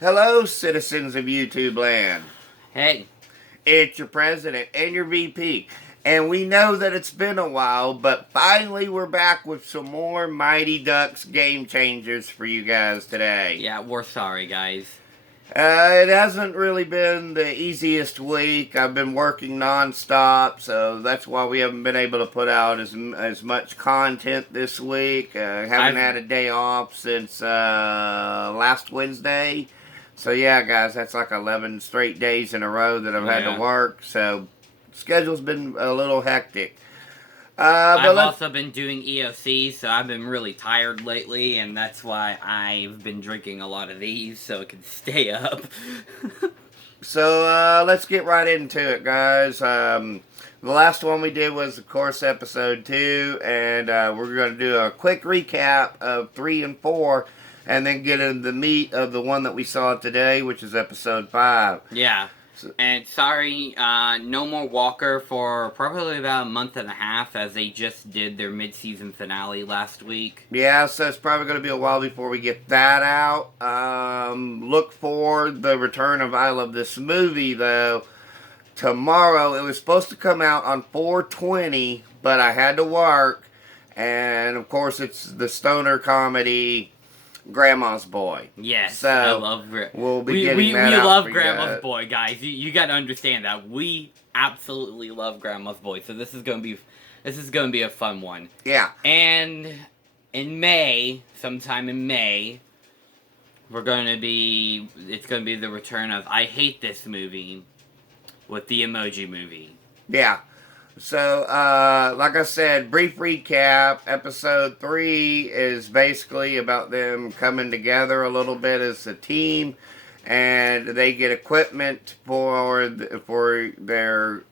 Hello, citizens of YouTube land. Hey, It's your president and your VP. And we know that it's been a while, but finally we're back with some more Mighty Ducks game changers for you guys today. yeah, we're sorry, guys. It hasn't really been the easiest week. I've been working nonstop, so that's why we haven't been able to put out as much content this week. Haven't had a day off since last Wednesday. So yeah, guys, that's like 11 straight days in a row that I've had to work. So schedule's been a little hectic. I've also been doing EOC, so I've been really tired lately, and that's why I've been drinking a lot of these so it can stay up. So let's get right into it, guys. The last one we did was, of course, episode 2, and we're going to do a quick recap of 3 and 4, and then get into the meat of the one that we saw today, which is episode 5. Yeah. And sorry, no more Walker for probably about a month and a half, as they just did their mid-season finale last week. Yeah, so it's probably going to be a while before we get that out. Look for the return of I Love This Movie, though. Tomorrow, it was supposed to come out on 4/20, but I had to work. And, of course, it's the stoner comedy Grandma's Boy. Yes, so I love we'll be getting that we out love for Grandma's Boy, guys. You got to understand that we absolutely love Grandma's Boy. So this is gonna be a fun one. Yeah. And in May, sometime in May, it's gonna be the return of I Hate This Movie with the Emoji Movie. Yeah. So, like I said, brief recap. Episode 3 is basically about them coming together a little bit as a team, and they get equipment for their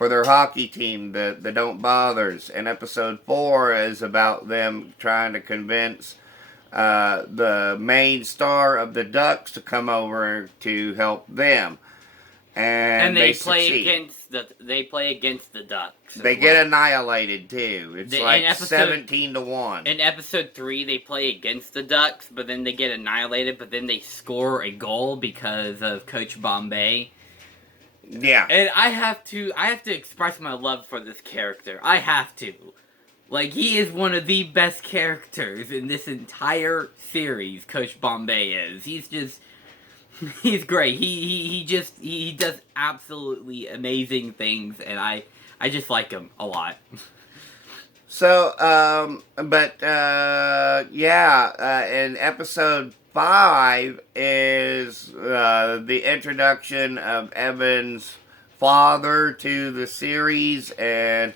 hockey team, the Don't Bothers. And episode 4 is about them trying to convince the main star of the Ducks to come over to help them. And they play against the Ducks. They get annihilated too. It's like 17-1. In episode 3, they play against the Ducks, but then they get annihilated. But then they score a goal because of Coach Bombay. Yeah, and I have to express my love for this character. I have to. Like, he is one of the best characters in this entire series. Coach Bombay is. He's great. He does absolutely amazing things, and I just like him a lot. So, in episode 5 is the introduction of Evan's father to the series, and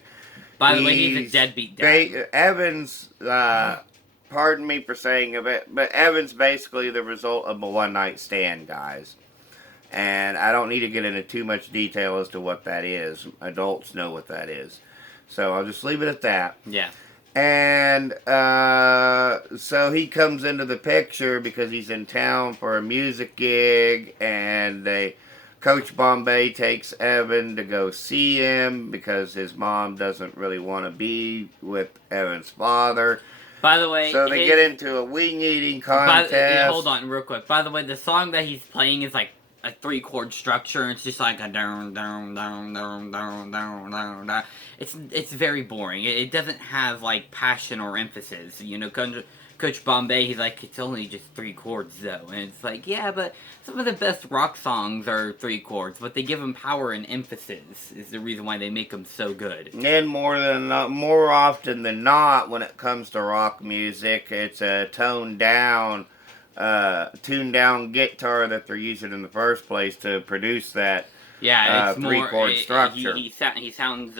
by the way, he's a deadbeat dad. Evan's pardon me for saying of it, but Evan's basically the result of a one-night stand, guys. And I don't need to get into too much detail as to what that is. Adults know what that is. So I'll just leave it at that. Yeah. And so he comes into the picture because he's in town for a music gig, and Coach Bombay takes Evan to go see him because his mom doesn't really want to be with Evan's father. By the way, so they get into a wing eating contest. Hold on, real quick. By the way, the song that he's playing is like a 3-chord structure. And it's just like a down, down, down, down, down, down, down, down. It's very boring. It doesn't have like passion or emphasis. You know, Coach Bombay, he's like, it's only just 3 chords though, and it's like, yeah, but some of the best rock songs are 3 chords, but they give them power and emphasis. Is the reason why they make them so good. And more often than not, when it comes to rock music, it's a tuned down guitar that they're using in the first place to produce that. Yeah, it's 3-chord structure. He sounds.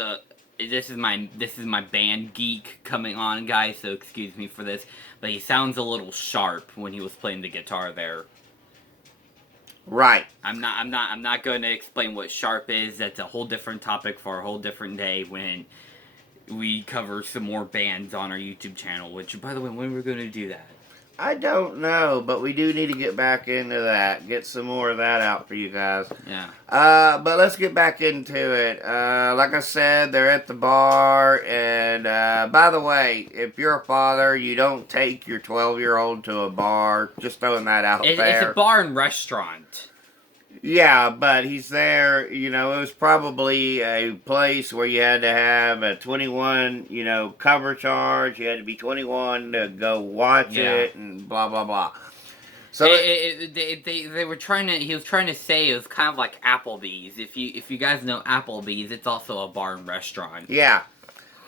This is my band geek coming on, guys. So excuse me for this, but he sounds a little sharp when he was playing the guitar there. Right. I'm not going to explain what sharp is. That's a whole different topic for a whole different day when we cover some more bands on our YouTube channel. Which, by the way, when we're going to do that? I don't know, but we do need to get back into that. Get some more of that out for you guys. Yeah. But let's get back into it. Like I said, they're at the bar, and by the way, if you're a father, you don't take your 12-year-old to a bar. Just throwing that out there. It's a bar and restaurant. Yeah, but he's there, it was probably a place where you had to have a 21, cover charge. You had to be 21 to go watch it and blah, blah, blah. So they were trying to, he was trying to say it was kind of like Applebee's. If you guys know Applebee's, it's also a bar and restaurant. Yeah.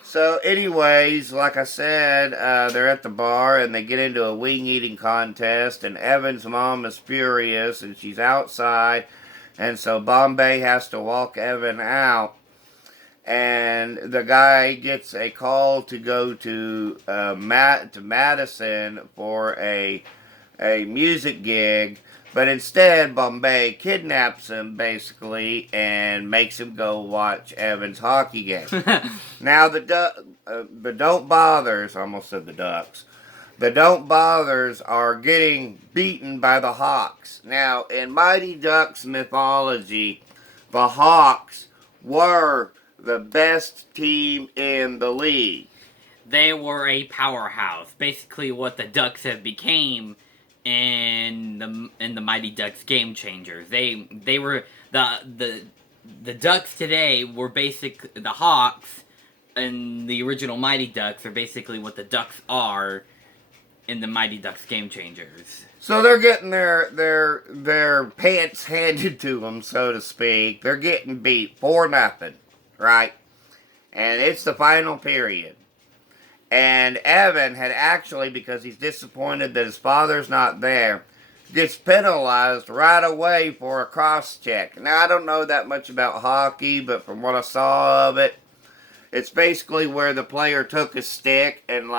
So anyways, like I said, they're at the bar and they get into a wing eating contest, and Evan's mom is furious and she's outside, and so Bombay has to walk Evan out, and the guy gets a call to go to Madison for a music gig. But instead, Bombay kidnaps him, basically, and makes him go watch Evan's hockey game. Now, the Don't Bothers, I almost said the Ducks, the Don't Bothers are getting beaten by the Hawks. Now, in Mighty Ducks mythology, the Hawks were the best team in the league. They were a powerhouse. Basically, what the Ducks have became in the Mighty Ducks Game Changers. They were the Ducks today were the Hawks, and the original Mighty Ducks are basically what the Ducks are in the Mighty Ducks Game Changers. So they're getting their pants handed to them, so to speak. They're getting beat 4-0, right? And it's the final period. And Evan had actually, because he's disappointed that his father's not there, gets penalized right away for a cross-check. Now, I don't know that much about hockey, but from what I saw of it, it's basically where the player took a stick and,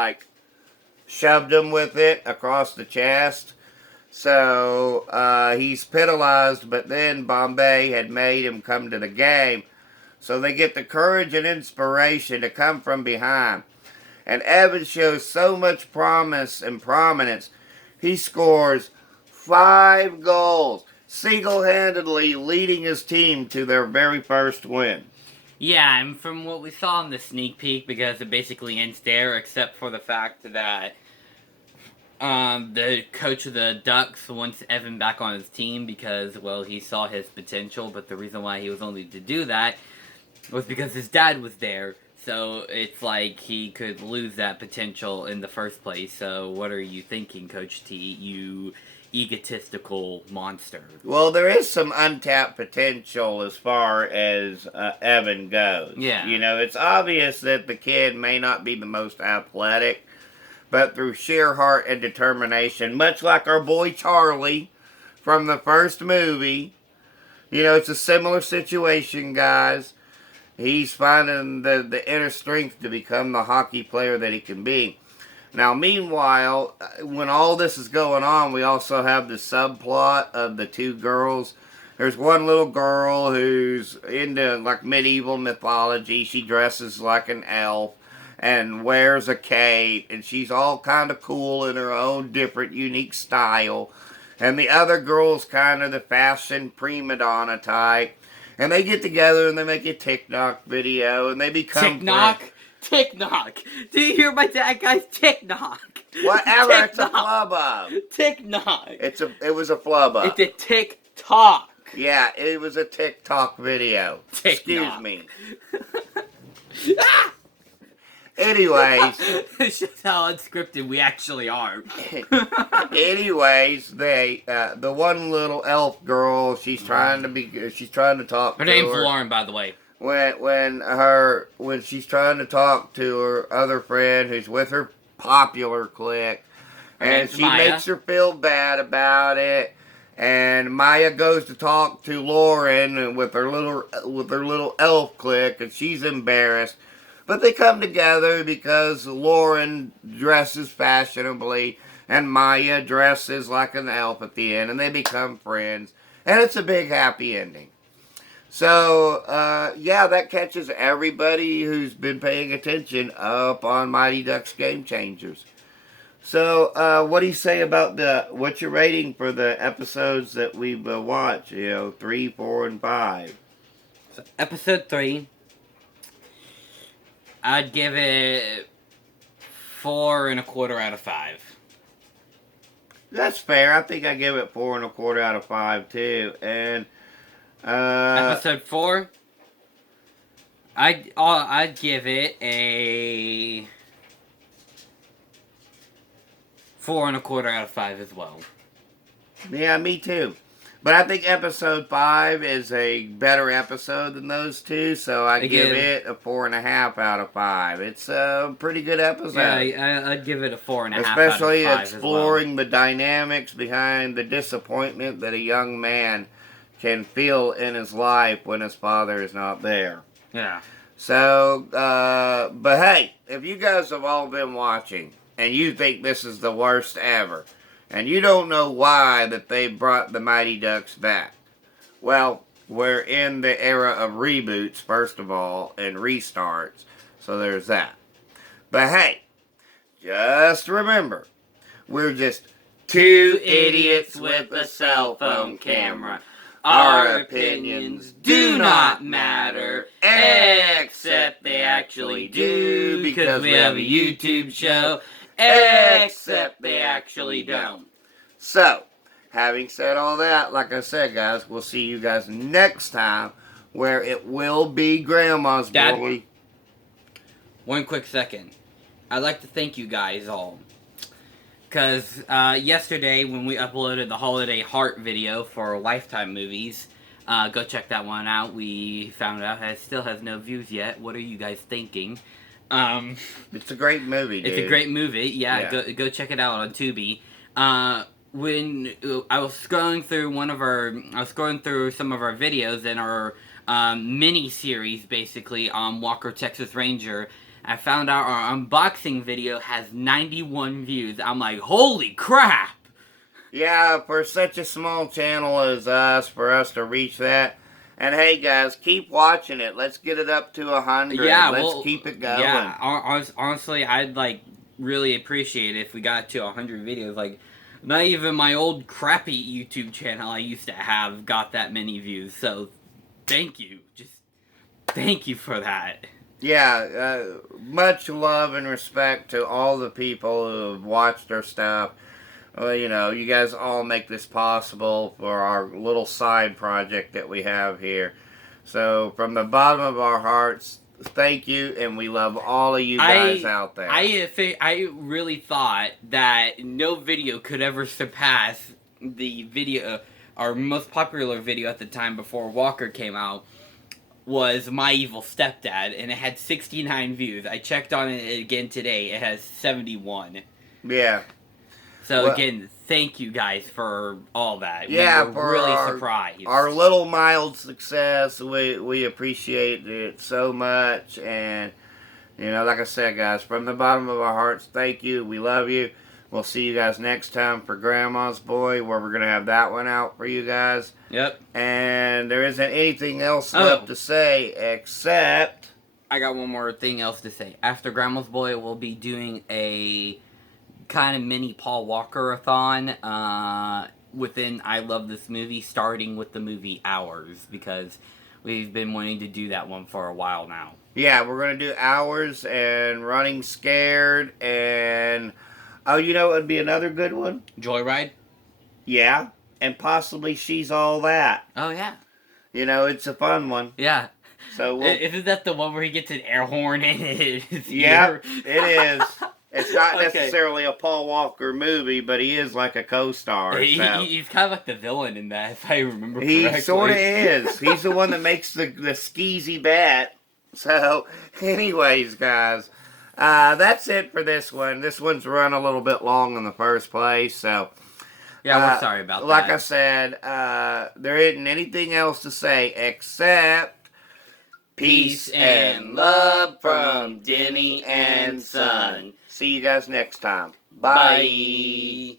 shoved him with it across the chest. So, he's penalized, but then Bombay had made him come to the game. So they get the courage and inspiration to come from behind. And Evan shows so much promise and prominence. He scores 5 goals, single-handedly leading his team to their very first win. Yeah, and from what we saw in the sneak peek, because it basically ends there, except for the fact that the coach of the Ducks wants Evan back on his team because, well, he saw his potential, but the reason why he was only to do that was because his dad was there. So it's like he could lose that potential in the first place. So what are you thinking, Coach T, you egotistical monster? Well, there is some untapped potential as far as Evan goes. Yeah. It's obvious that the kid may not be the most athletic, but through sheer heart and determination, much like our boy Charlie from the first movie, it's a similar situation, guys. He's finding the inner strength to become the hockey player that he can be. Now, meanwhile, when all this is going on, we also have the subplot of the 2 girls. There's one little girl who's into, medieval mythology. She dresses like an elf and wears a cape, and she's all kind of cool in her own different, unique style. And the other girl's kind of the fashion prima donna type. And they get together and they make a TikTok video and they become TikTok. Do you hear my dad, guys? TikTok. Whatever. It's a flub up. TikTok. It was a flub up. It's a TikTok. Yeah, it was a TikTok video. Excuse me. Anyways. It's just how unscripted we actually are. Anyways, the one little elf girl, she's trying to talk. Her name's Lauren, by the way. When she's trying to talk to her other friend who's with her popular clique, and she makes her feel bad about it. And Maya goes to talk to Lauren with her little elf clique, and she's embarrassed. But they come together because Lauren dresses fashionably and Maya dresses like an elf at the end, and they become friends. And it's a big happy ending. So, that catches everybody who's been paying attention up on Mighty Ducks Game Changers. So, what do you say about what's your rating for the episodes that we've watched? 3, 4, and 5. So episode 3, I'd give it 4.25 out of 5. That's fair. I think I give it 4.25 out of 5 too. And episode 4, I'd give it a 4.25 out of 5 as well. Yeah, me too. But I think episode 5 is a better episode than those two, so I give it a 4.5 out of 5. It's a pretty good episode. Yeah, I'd give it a 4.5 Especially out of 5 exploring the dynamics behind the disappointment that a young man can feel in his life when his father is not there. Yeah. So, but hey, if you guys have all been watching and you think this is the worst ever, and you don't know why that they brought the Mighty Ducks back, well, we're in the era of reboots, first of all, and restarts, so there's that. But hey, just remember, we're just two idiots with a cell phone camera. Our opinions do not matter, except they actually do, because we have a YouTube show, except they actually don't. So, having said all that, like I said, guys, we'll see you guys next time, where it will be Grandma's Dad? Boy. One quick second. I'd like to thank you guys all. Because yesterday, when we uploaded the Holiday Heart video for Lifetime Movies, go check that one out. We found out it still has no views yet. What are you guys thinking? It's a great movie, dude. It's a great movie. Yeah. Go check it out on Tubi. When I was scrolling through some of our videos in our mini series, basically on Walker Texas Ranger, I found out our unboxing video has 91 views. I'm like, holy crap! Yeah, for such a small channel as us, for us to reach that. And hey, guys, keep watching it. Let's get it up to 100. Yeah, Let's keep it going. Yeah, honestly, I'd really appreciate it if we got to 100 videos. Not even my old crappy YouTube channel I used to have got that many views. So, thank you. Just thank you for that. Yeah, much love and respect to all the people who have watched our stuff. Well, you guys all make this possible for our little side project that we have here. So, from the bottom of our hearts, thank you, and we love all of you guys out there. I really thought that no video could ever surpass the video, our most popular video at the time before Walker came out, was My Evil Stepdad, and it had 69 views. I checked on it again today. It has 71. Yeah. So, again, thank you guys for all that. Yeah, we were really surprised. Our little mild success, we appreciate it so much. And, like I said, guys, from the bottom of our hearts, thank you. We love you. We'll see you guys next time for Grandma's Boy, where we're going to have that one out for you guys. Yep. And there isn't anything else left to say except... I got one more thing else to say. After Grandma's Boy, we'll be doing a kind of mini Paul Walker-a-thon within I Love This Movie, starting with the movie Hours, because we've been wanting to do that one for a while now. Yeah, we're going to do Hours and Running Scared and... Oh, it would be another good one? Joyride? Yeah, and possibly She's All That. Oh, yeah. It's a fun one. Yeah. So isn't that the one where he gets an air horn in his Yeah, ear? it is. It's not necessarily a Paul Walker movie, but he is like a co-star. He's kind of like the villain in that, if I remember correctly. He sort of is. He's the one that makes the skeezy bat. So, anyways, guys... that's it for this one. This one's run a little bit long in the first place, so... Yeah, we're sorry about that. Like I said, there isn't anything else to say except... Peace and love from Denny and Son. See you guys next time. Bye. Bye.